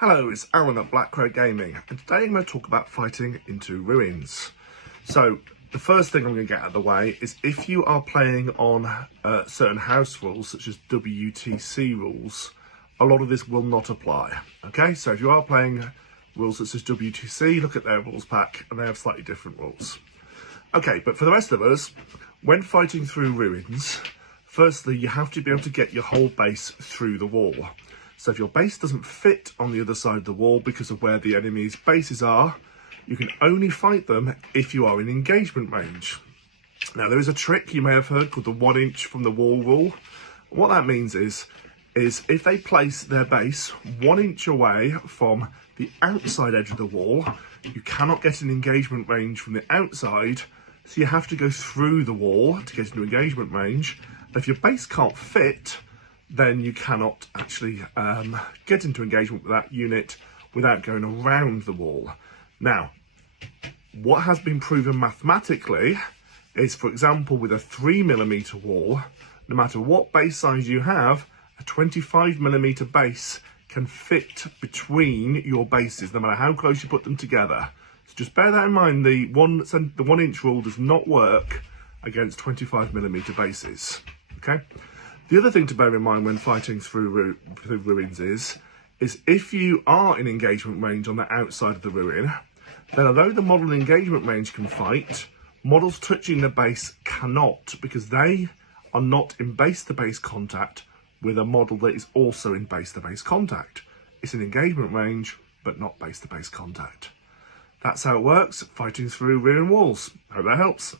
Hello, it's Aaron at Black Crow Gaming, and today I'm going to talk about fighting into ruins. So, the first thing I'm going to get out of the way is if you are playing on certain house rules, such as WTC rules, a lot of this will not apply. Okay, so if you are playing rules such as WTC, look at their rules pack, and they have slightly different rules. Okay, but for the rest of us, when fighting through ruins, firstly, you have to be able to get your whole base through the wall. So if your base doesn't fit on the other side of the wall because of where the enemy's bases are, you can only fight them if you are in engagement range. Now, there is a trick you may have heard called the 1 inch from the wall rule. What that means is if they place their base 1 inch away from the outside edge of the wall, you cannot get an engagement range from the outside, so you have to go through the wall to get into engagement range. If your base can't fit, then you cannot actually get into engagement with that unit without going around the wall. Now, what has been proven mathematically is, for example, with a 3mm wall, no matter what base size you have, a 25mm base can fit between your bases, no matter how close you put them together. So just bear that in mind, the 1 inch rule does not work against 25mm bases, okay? The other thing to bear in mind when fighting through ruins is if you are in engagement range on the outside of the ruin, then although the model in engagement range can fight, models touching the base cannot, because they are not in base-to-base contact with a model that is also in base-to-base contact. It's in engagement range, but not base-to-base contact. That's how it works, fighting through ruin walls. Hope that helps.